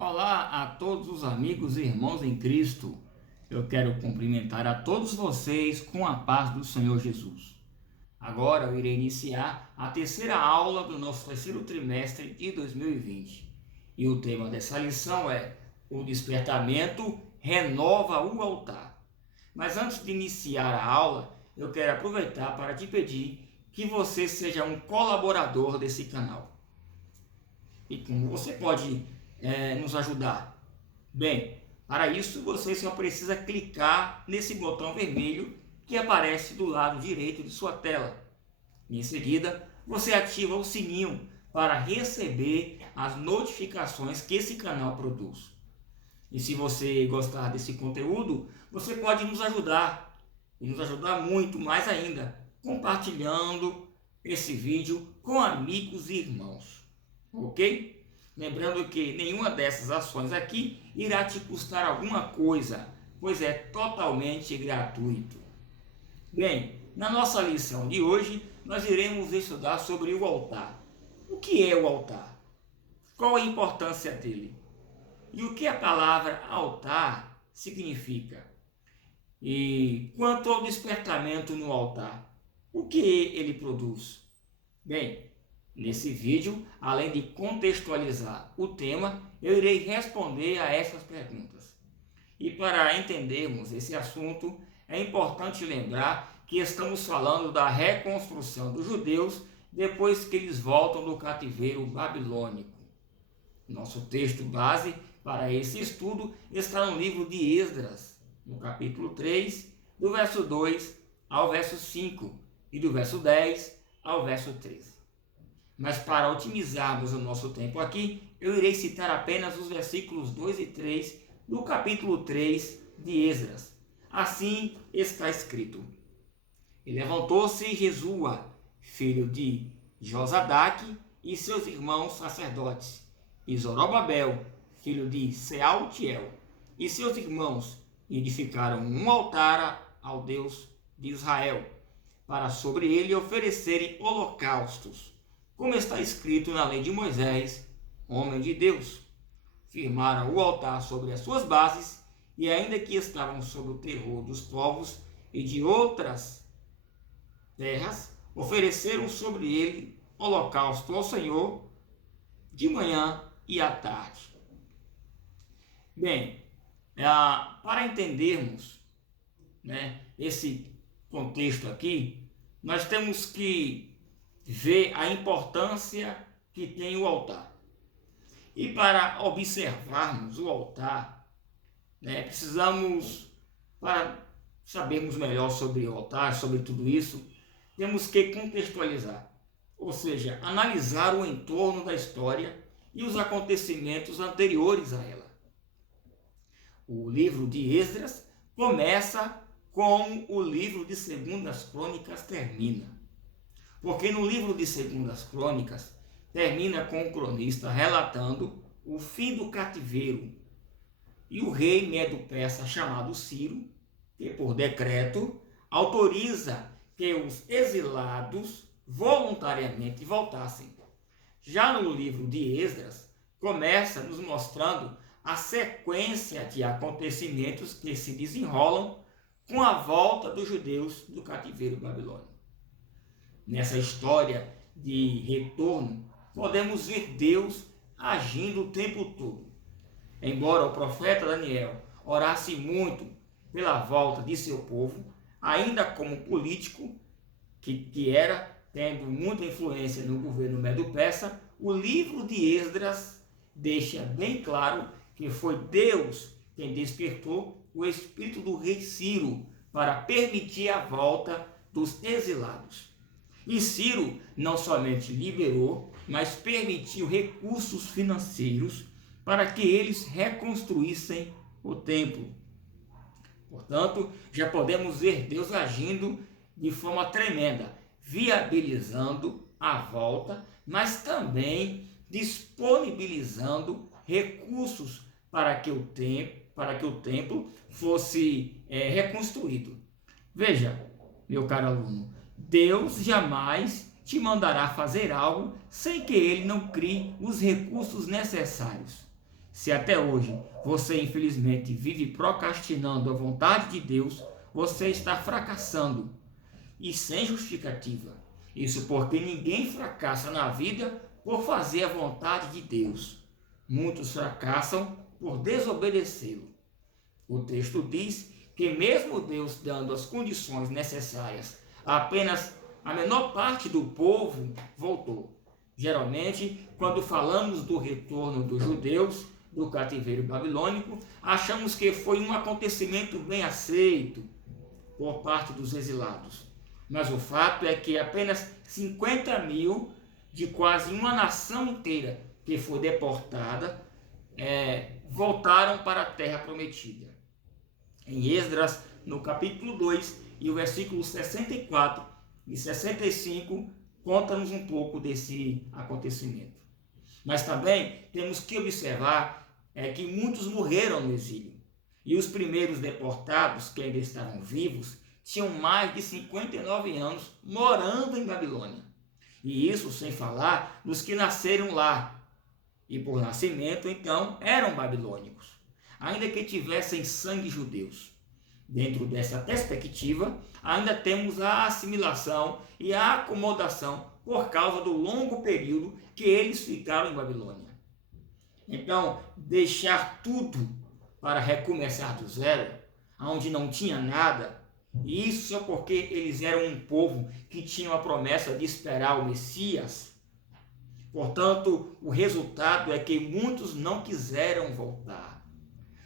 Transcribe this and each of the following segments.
Olá a todos os amigos e irmãos em Cristo. Eu quero cumprimentar a todos vocês com a paz do Senhor Jesus. Agora eu irei iniciar a terceira aula do nosso terceiro trimestre de 2020. E o tema dessa lição é: o despertamento renova o altar. Mas antes de iniciar a aula, eu quero aproveitar para te pedir que você seja um colaborador desse canal. E como você pode nos ajudar? Bem, para isso você só precisa clicar nesse botão vermelho que aparece do lado direito de sua tela. Em seguida, você ativa o sininho para receber as notificações que esse canal produz. E se você gostar desse conteúdo, você pode nos ajudar, e nos ajudar muito mais ainda, compartilhando esse vídeo com amigos e irmãos. Ok? Lembrando que nenhuma dessas ações aqui irá te custar alguma coisa, pois é totalmente gratuito. Bem, na nossa lição de hoje, nós iremos estudar sobre o altar. O que é o altar? Qual a importância dele? E o que a palavra altar significa? E quanto ao despertamento no altar, o que ele produz? Bem, nesse vídeo, além de contextualizar o tema, eu irei responder a essas perguntas. E para entendermos esse assunto, é importante lembrar que estamos falando da reconstrução dos judeus depois que eles voltam do cativeiro babilônico. Nosso texto base para esse estudo está no livro de Esdras, no capítulo 3, do verso 2 ao verso 5 e do verso 10 ao verso 13. Mas para otimizarmos o nosso tempo aqui, eu irei citar apenas os versículos 2 e 3 do capítulo 3 de Esdras. Assim está escrito: E levantou-se Jesua, filho de Josadaque, e seus irmãos sacerdotes, e Zorobabel, filho de Sealtiel, e seus irmãos, e edificaram um altar ao Deus de Israel, para sobre ele oferecerem holocaustos, como está escrito na lei de Moisés, homem de Deus. Firmaram o altar sobre as suas bases, e ainda que estavam sob o terror dos povos e de outras terras, ofereceram sobre ele holocausto ao Senhor de manhã e à tarde. Bem, para entendermos, esse contexto aqui, nós temos que ver a importância que tem o altar. E para observarmos o altar, precisamos, para sabermos melhor sobre o altar, sobre tudo isso, temos que contextualizar, ou seja, analisar o entorno da história e os acontecimentos anteriores a ela. O livro de Esdras começa como o livro de 2 Crônicas termina. Porque no livro de 2 Crônicas termina com o cronista relatando o fim do cativeiro e o rei medo-persa chamado Ciro, que por decreto autoriza que os exilados voluntariamente voltassem. Já no livro de Esdras começa nos mostrando a sequência de acontecimentos que se desenrolam com a volta dos judeus do cativeiro babilônico. Nessa história de retorno, podemos ver Deus agindo o tempo todo. Embora o profeta Daniel orasse muito pela volta de seu povo, ainda como político, que era, tendo muita influência no governo medo-persa, o livro de Esdras deixa bem claro que foi Deus quem despertou o espírito do rei Ciro para permitir a volta dos exilados. E Ciro não somente liberou, mas permitiu recursos financeiros para que eles reconstruíssem o templo. Portanto, já podemos ver Deus agindo de forma tremenda, viabilizando a volta, mas também disponibilizando recursos para que o templo fosse reconstruído. Veja, meu caro aluno, Deus jamais te mandará fazer algo sem que ele não crie os recursos necessários. Se até hoje você infelizmente vive procrastinando a vontade de Deus, você está fracassando e sem justificativa. Isso porque ninguém fracassa na vida por fazer a vontade de Deus. Muitos fracassam por desobedecê-lo. O texto diz que mesmo Deus dando as condições necessárias, apenas a menor parte do povo voltou. Geralmente, quando falamos do retorno dos judeus do cativeiro babilônico, achamos que foi um acontecimento bem aceito por parte dos exilados. Mas o fato é que apenas 50 mil de quase uma nação inteira que foi deportada voltaram para a terra prometida. Em Esdras, no capítulo 2 e o versículo 64 e 65, conta-nos um pouco desse acontecimento. Mas também temos que observar que muitos morreram no exílio. E os primeiros deportados, que ainda estavam vivos, tinham mais de 59 anos morando em Babilônia. E isso sem falar nos que nasceram lá. E por nascimento, então, eram babilônicos, ainda que tivessem sangue judeus. Dentro dessa perspectiva, ainda temos a assimilação e a acomodação por causa do longo período que eles ficaram em Babilônia. Então, deixar tudo para recomeçar do zero, onde não tinha nada, e isso só porque eles eram um povo que tinha a promessa de esperar o Messias. Portanto, o resultado é que muitos não quiseram voltar.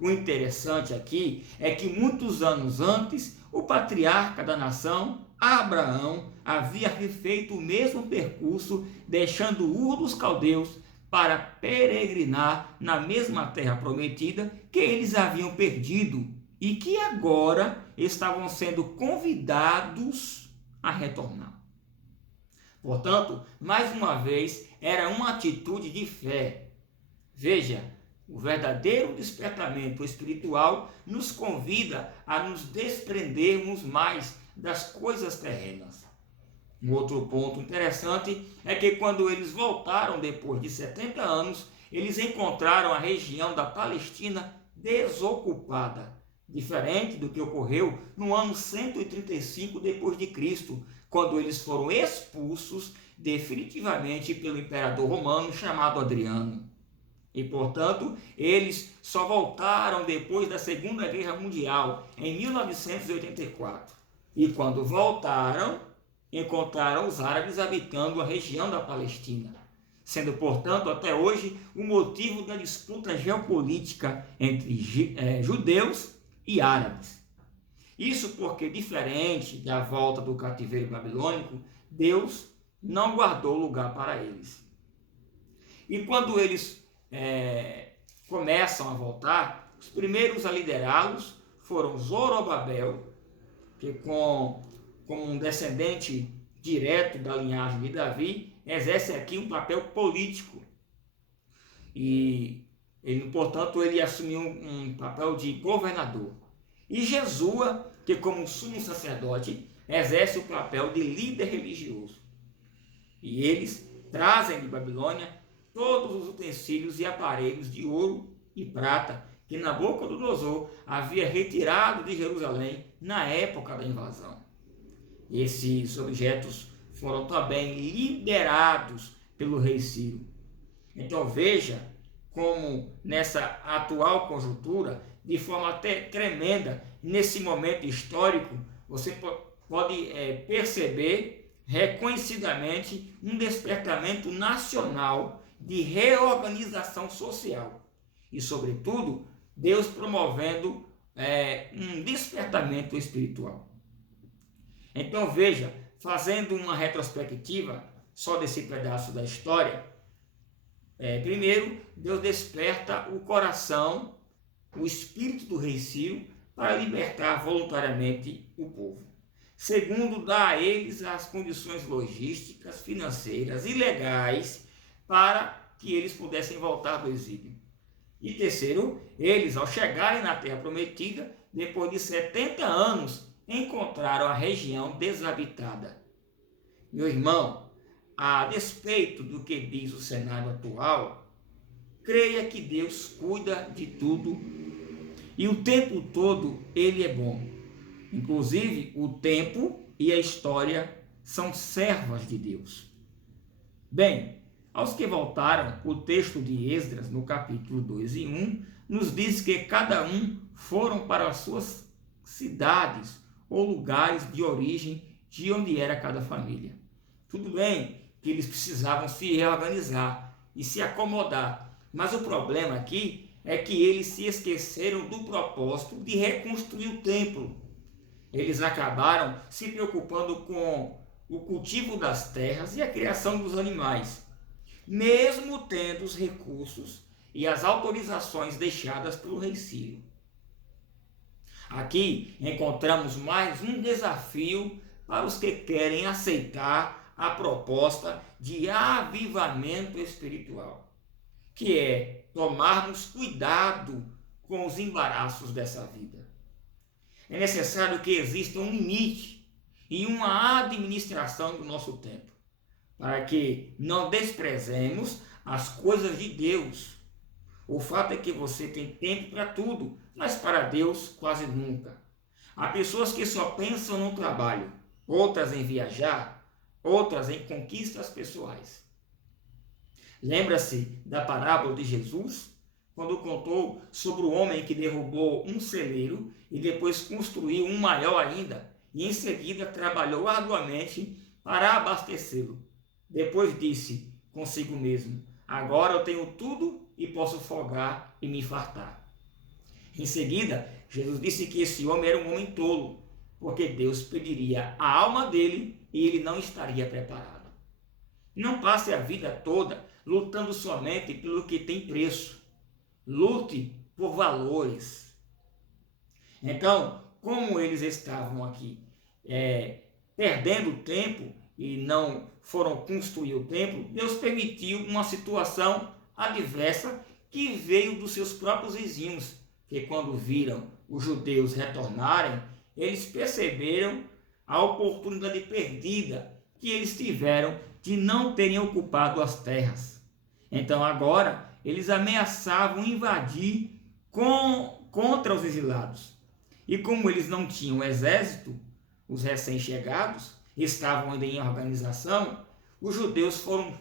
O interessante aqui é que muitos anos antes, o patriarca da nação, Abraão, havia refeito o mesmo percurso, deixando Ur dos Caldeus para peregrinar na mesma terra prometida que eles haviam perdido e que agora estavam sendo convidados a retornar. Portanto, mais uma vez, era uma atitude de fé. Veja, o verdadeiro despertamento espiritual nos convida a nos desprendermos mais das coisas terrenas. Um outro ponto interessante é que quando eles voltaram depois de 70 anos, eles encontraram a região da Palestina desocupada, diferente do que ocorreu no ano 135 depois de Cristo, quando eles foram expulsos definitivamente pelo imperador romano chamado Adriano. E, portanto, eles só voltaram depois da Segunda Guerra Mundial, em 1984. E quando voltaram, encontraram os árabes habitando a região da Palestina, sendo, portanto, até hoje o motivo da disputa geopolítica entre judeus e árabes. Isso porque, diferente da volta do cativeiro babilônico, Deus não guardou lugar para eles. E quando eles começam a voltar, os primeiros a liderá-los foram Zorobabel, que como um descendente direto da linhagem de Davi, exerce aqui um papel político. E, portanto, ele assumiu um papel de governador. E Jesua, que como sumo sacerdote, exerce o papel de líder religioso. E eles trazem de Babilônia todos os utensílios e aparelhos de ouro e prata que Nabucodonosor havia retirado de Jerusalém na época da invasão. Esses objetos foram também liderados pelo rei Ciro. Então veja como nessa atual conjuntura, de forma até tremenda, nesse momento histórico, você pode perceber reconhecidamente um despertamento nacional de reorganização social. E, sobretudo, Deus promovendo um despertamento espiritual. Então veja, fazendo uma retrospectiva só desse pedaço da história, primeiro, Deus desperta o coração, o espírito do rei Ciro para libertar voluntariamente o povo. Segundo, dá a eles as condições logísticas, financeiras e legais para que eles pudessem voltar do exílio. E terceiro, eles, ao chegarem na terra prometida, depois de 70 anos, encontraram a região desabitada. Meu irmão, a despeito do que diz o cenário atual, creia que Deus cuida de tudo e o tempo todo Ele é bom. Inclusive, o tempo e a história são servas de Deus. Bem, aos que voltaram, o texto de Esdras, no capítulo 2 e 1, nos diz que cada um foram para as suas cidades ou lugares de origem de onde era cada família. Tudo bem que eles precisavam se reorganizar e se acomodar, mas o problema aqui é que eles se esqueceram do propósito de reconstruir o templo. Eles acabaram se preocupando com o cultivo das terras e a criação dos animais, mesmo tendo os recursos e as autorizações deixadas pelo rei Ciro. Aqui encontramos mais um desafio para os que querem aceitar a proposta de avivamento espiritual, que é tomarmos cuidado com os embaraços dessa vida. É necessário que exista um limite e uma administração do nosso tempo, para que não desprezemos as coisas de Deus. O fato é que você tem tempo para tudo, mas para Deus quase nunca. Há pessoas que só pensam no trabalho, outras em viajar, outras em conquistas pessoais. Lembra-se da parábola de Jesus, quando contou sobre o homem que derrubou um celeiro e depois construiu um maior ainda, e em seguida trabalhou arduamente para abastecê-lo. Depois disse consigo mesmo: agora eu tenho tudo e posso folgar e me fartar. Em seguida, Jesus disse que esse homem era um homem tolo, porque Deus pediria a alma dele e ele não estaria preparado. Não passe a vida toda lutando somente pelo que tem preço. Lute por valores. Então, como eles estavam aqui perdendo tempo e não foram construir o templo, Deus permitiu uma situação adversa que veio dos seus próprios vizinhos, que quando viram os judeus retornarem, eles perceberam a oportunidade perdida que eles tiveram de não terem ocupado as terras. Então agora eles ameaçavam invadir contra os exilados. E como eles não tinham exército, os recém-chegados estavam ainda em organização, os judeus foram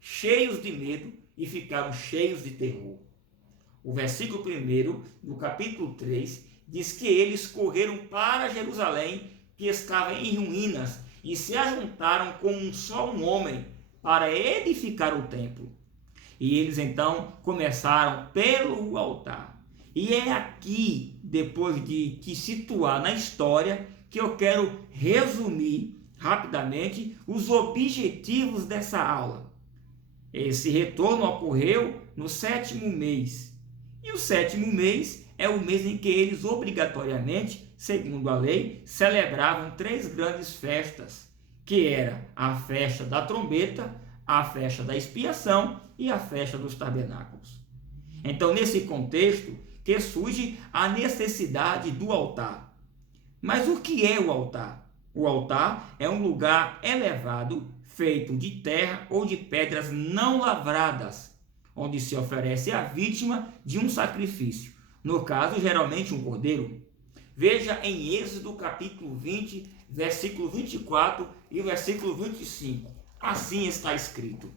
cheios de medo e ficaram cheios de terror. O versículo 1 do capítulo 3 diz que eles correram para Jerusalém, que estava em ruínas, e se ajuntaram com só um homem para edificar o templo. E eles então começaram pelo altar. E é aqui, depois de te situar na história, que eu quero resumir rapidamente os objetivos dessa aula. Esse retorno ocorreu no 7º mês. E o 7º mês é o mês em que eles obrigatoriamente, segundo a lei, celebravam 3 grandes festas, que era a festa da trombeta, a festa da expiação e a festa dos tabernáculos. Então, nesse contexto, que surge a necessidade do altar. Mas o que é o altar? O altar é um lugar elevado, feito de terra ou de pedras não lavradas, onde se oferece a vítima de um sacrifício, no caso, geralmente um cordeiro. Veja em Êxodo capítulo 20, versículo 24 e versículo 25. Assim está escrito: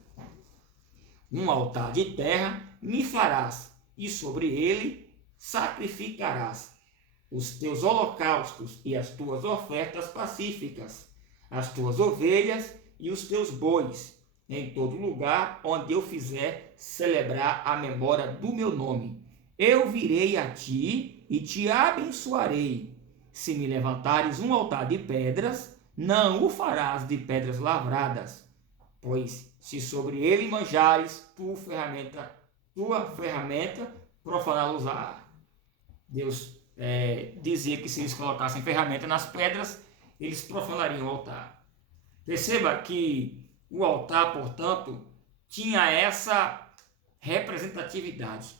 um altar de terra me farás, e sobre ele sacrificarás os teus holocaustos e as tuas ofertas pacíficas, as tuas ovelhas e os teus bois, em todo lugar onde eu fizer celebrar a memória do meu nome. Eu virei a ti e te abençoarei. Se me levantares um altar de pedras, não o farás de pedras lavradas, pois se sobre ele manjares, tua ferramenta profaná-los-á. Deus dizia que se eles colocassem ferramenta nas pedras, eles profanariam o altar. Perceba que o altar, portanto, tinha essa representatividade.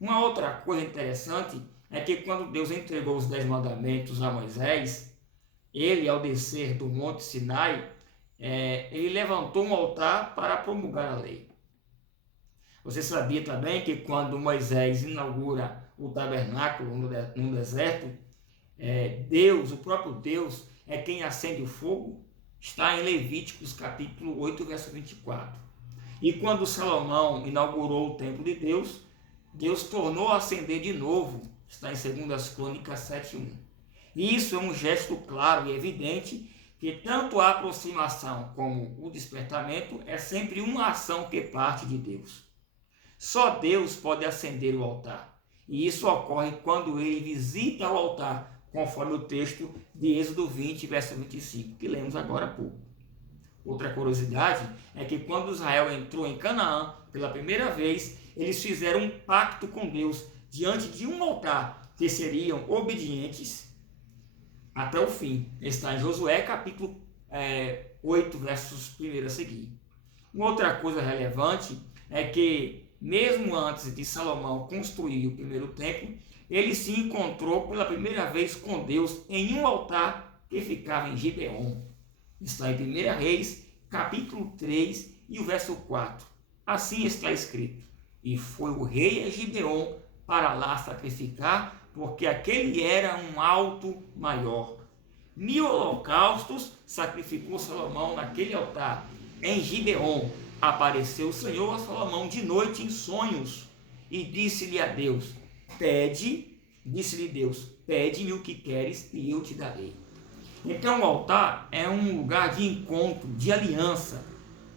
Uma outra coisa interessante é que quando Deus entregou os 10 mandamentos a Moisés, ele, ao descer do Monte Sinai, ele levantou um altar para promulgar a lei. Você sabia também que quando Moisés inaugura o tabernáculo no deserto, Deus, o próprio Deus, é quem acende o fogo? Está em Levíticos capítulo 8, verso 24. E quando Salomão inaugurou o templo de Deus, Deus tornou a acender de novo. Está em 2 Crônicas 7:1. E isso é um gesto claro e evidente que tanto a aproximação como o despertamento é sempre uma ação que parte de Deus. Só Deus pode acender o altar. E isso ocorre quando ele visita o altar, conforme o texto de Êxodo 20, verso 25, que lemos agora há pouco. Outra curiosidade é que quando Israel entrou em Canaã pela primeira vez, eles fizeram um pacto com Deus diante de um altar, que seriam obedientes até o fim. Está em Josué capítulo 8, versos 1 a seguir. Uma outra coisa relevante é que, mesmo antes de Salomão construir o primeiro templo, ele se encontrou pela primeira vez com Deus em um altar que ficava em Gibeon. Está em 1 Reis, capítulo 3 e o verso 4. Assim está escrito: e foi o rei a Gibeon para lá sacrificar, porque aquele era um alto maior. 1000 holocaustos sacrificou Salomão naquele altar. Em Gibeon apareceu o Senhor a Salomão de noite em sonhos e disse-lhe a Deus: disse-lhe Deus, pede-me o que queres e eu te darei. Então o altar é um lugar de encontro, de aliança.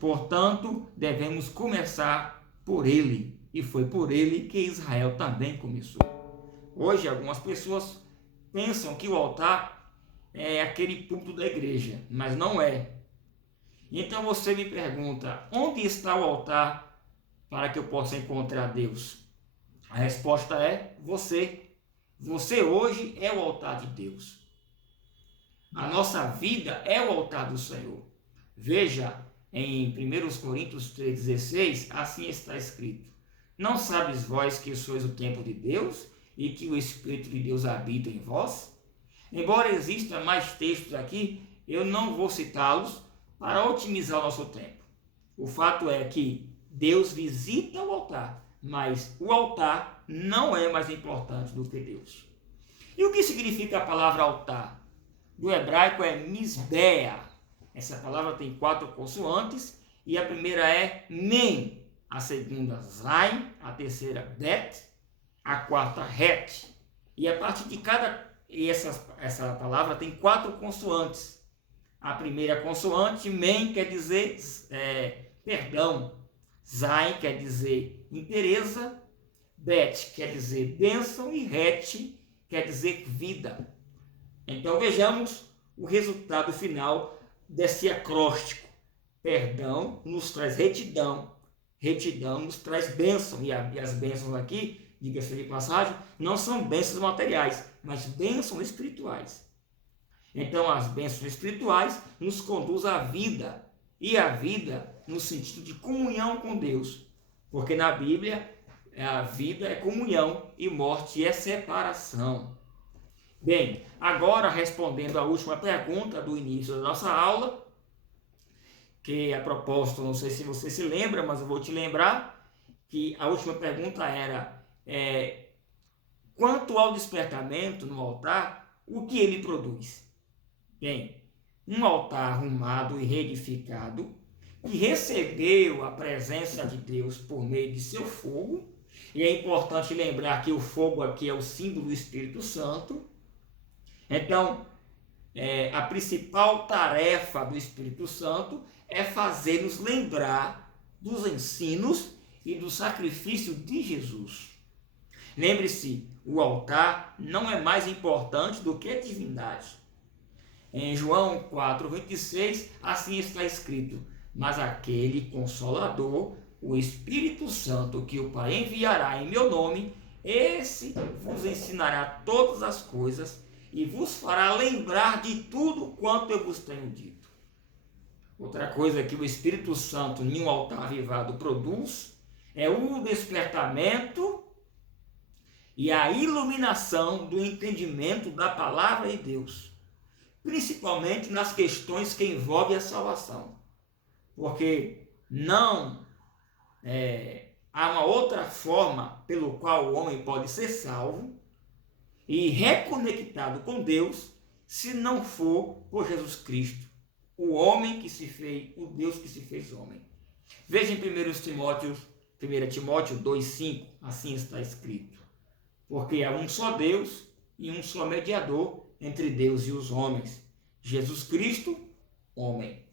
Portanto, devemos começar por ele. E foi por ele que Israel também começou. Hoje, algumas pessoas pensam que o altar é aquele púlpito da igreja, mas não é. Então você me pergunta, onde está o altar para que eu possa encontrar Deus? A resposta é você. Você hoje é o altar de Deus. A nossa vida é o altar do Senhor. Veja, em 1 Coríntios 3,16, assim está escrito: não sabes vós que sois o templo de Deus e que o Espírito de Deus habita em vós? Embora existam mais textos aqui, eu não vou citá-los para otimizar o nosso tempo. O fato é que Deus visita o altar, mas o altar não é mais importante do que Deus. E o que significa a palavra altar? Do hebraico é misbea. Essa palavra tem 4 consoantes e a primeira é men, a segunda zain, a terceira bet, a quarta het. E a partir de essa palavra tem 4 consoantes. A primeira consoante, men, quer dizer perdão, zain quer dizer inteireza, bet quer dizer bênção e het quer dizer vida. Então vejamos o resultado final desse acróstico. Perdão nos traz retidão, retidão nos traz bênção, e as bênçãos aqui, diga-se de passagem, não são bênçãos materiais, mas bênçãos espirituais. Então as bênçãos espirituais nos conduzem à vida, e a vida no sentido de comunhão com Deus, porque na Bíblia a vida é comunhão e morte é separação. Bem, agora respondendo à última pergunta do início da nossa aula, que a propósito, não sei se você se lembra, mas eu vou te lembrar que a última pergunta era quanto ao despertamento no altar, o que ele produz? Bem, um altar arrumado e reedificado, que recebeu a presença de Deus por meio de seu fogo, e é importante lembrar que o fogo aqui é o símbolo do Espírito Santo. Então, a principal tarefa do Espírito Santo é fazer-nos lembrar dos ensinos e do sacrifício de Jesus. Lembre-se, o altar não é mais importante do que a divindade. Em João 4,26, assim está escrito: mas aquele Consolador, o Espírito Santo, que o Pai enviará em meu nome, esse vos ensinará todas as coisas e vos fará lembrar de tudo quanto eu vos tenho dito. Outra coisa que o Espírito Santo em um altar avivado produz é o despertamento e a iluminação do entendimento da palavra de Deus, principalmente nas questões que envolvem a salvação. Porque não há uma outra forma pelo qual o homem pode ser salvo e reconectado com Deus, se não for por Jesus Cristo, o homem que se fez, o Deus que se fez homem. Veja em 1 Timóteo 2,5, assim está escrito: porque há um só Deus e um só mediador entre Deus e os homens, Jesus Cristo, homem.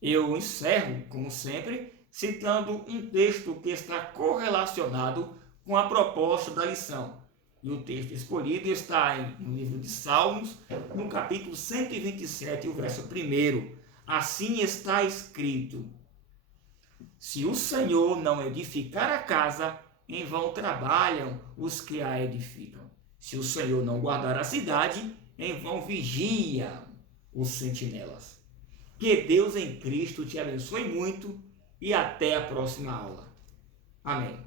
Eu encerro, como sempre, citando um texto que está correlacionado com a proposta da lição. E o texto escolhido está no livro de Salmos, no capítulo 127, o verso 1. Assim está escrito: se o Senhor não edificar a casa, em vão trabalham os que a edificam. Se o Senhor não guardar a cidade, em vão vigiam os sentinelas. Que Deus em Cristo te abençoe muito e até a próxima aula. Amém.